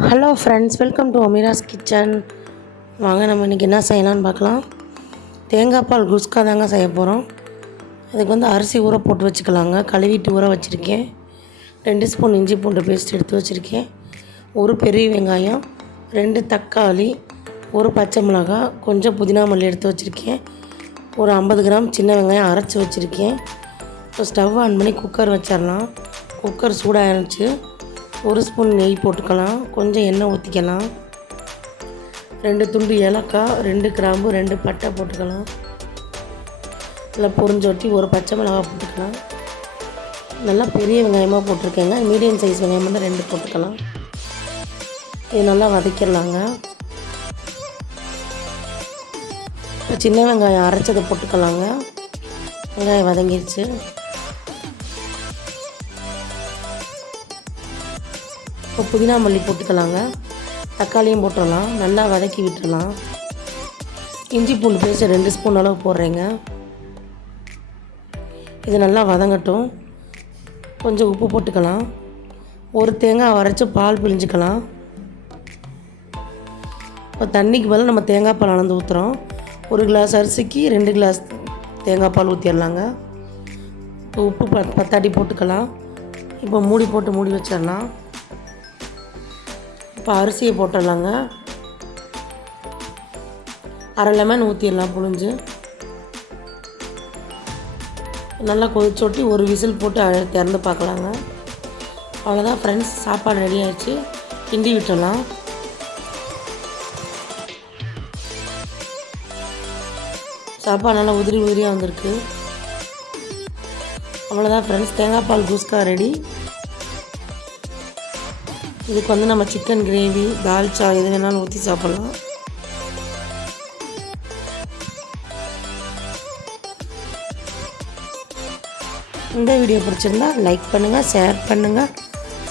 Hello friends, welcome to Ameera's kitchen. வாங்க நம்ம இன்றைக்கி என்ன செய்யலான்னு பார்க்கலாம். தேங்காய் பால் குஸ்கா தாங்க செய்ய போகிறோம். அதுக்கு அரிசி ஊற போட்டு வச்சுக்கலாங்க. கழுவிட்டு ஊற வச்சுருக்கேன். 2 ஸ்பூன் இஞ்சி பூண்டு பேஸ்ட் எடுத்து வச்சுருக்கேன். ஒரு பெரிய வெங்காயம், 2 தக்காளி, ஒரு பச்சை மிளகாய், கொஞ்சம் புதினா மல்லி எடுத்து வச்சுருக்கேன். ஒரு 50 கிராம் சின்ன வெங்காயம் அரைச்சி வச்சுருக்கேன். இப்போ ஸ்டவ் ஆன் பண்ணி குக்கர் வச்சிடலாம். குக்கர் சூடாகிடுச்சு. 1 ஸ்பூன் நெய் போட்டுக்கலாம். கொஞ்சம் எண்ணெய் ஊற்றிக்கலாம். 2 துண்டு ஏலக்காய், 2 கிராம்பு, 2 பட்டை போட்டுக்கலாம். நல்லா பொரிஞ்சொட்டி ஒரு பச்சை மிளகாய் போட்டுக்கலாம். நல்லா பெரிய வெங்காயமாக போட்டிருக்கேங்க. மீடியம் சைஸ் வெங்காயம் வந்து 2 போட்டுக்கலாம். இது நல்லா வதக்கிடலாங்க. இப்போ சின்ன வெங்காயம் அரைச்சதை போட்டுக்கலாங்க. வெங்காயம் வதங்கிடுச்சு. இப்போ புதினா மல்லி போட்டுக்கலாங்க. தக்காளியும் போட்டுடலாம். நல்லா வதக்கி விட்டுடலாம். இஞ்சி பூண்டு பேஸ்ட் 2 ஸ்பூன் அளவு போடுறேங்க. இது நல்லா வதங்கட்டும். கொஞ்சம் உப்பு போட்டுக்கலாம். ஒரு தேங்காய் அரைச்சி பால் பிழிஞ்சிக்கலாம். இப்போ தண்ணிக்கு பதில் நம்ம தேங்காய் பால் அளந்து ஊற்றுறோம். 1 கிளாஸ் அரிசிக்கு 2 கிளாஸ் தேங்காய் பால் ஊற்றிடலாங்க. இப்போ உப்பு பத்தாட்டி போட்டுக்கலாம். இப்போ மூடி போட்டு மூடி வச்சிடலாம். இப்போ அரிசியை போட்டுடலாங்க. அரை லெமன் ஊற்றிடலாம் புழிஞ்சு. நல்லா கொதிச்சோட்டி ஒரு விசில் போட்டு திறந்து பார்க்கலாங்க. அவ்வளோதான் ஃப்ரெண்ட்ஸ், சாப்பாடு ரெடி ஆகிடுச்சு. கிண்டி விட்டுடலாம். சாப்பாடு நல்லா உதிரி உதிரியாக வந்திருக்கு. அவ்வளோதான் ஃப்ரெண்ட்ஸ், தேங்காய் பால் குஸ்கா ரெடி. இதுக்கு நம்ம சிக்கன் கிரேவி, தால்ச்சா எது வேணாலும் ஊற்றி சாப்பிட்லாம். இந்த வீடியோ பிடிச்சிருந்தா லைக் பண்ணுங்கள், ஷேர் பண்ணுங்கள்,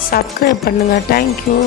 சப்ஸ்கிரைப் பண்ணுங்கள். தேங்க்யூ.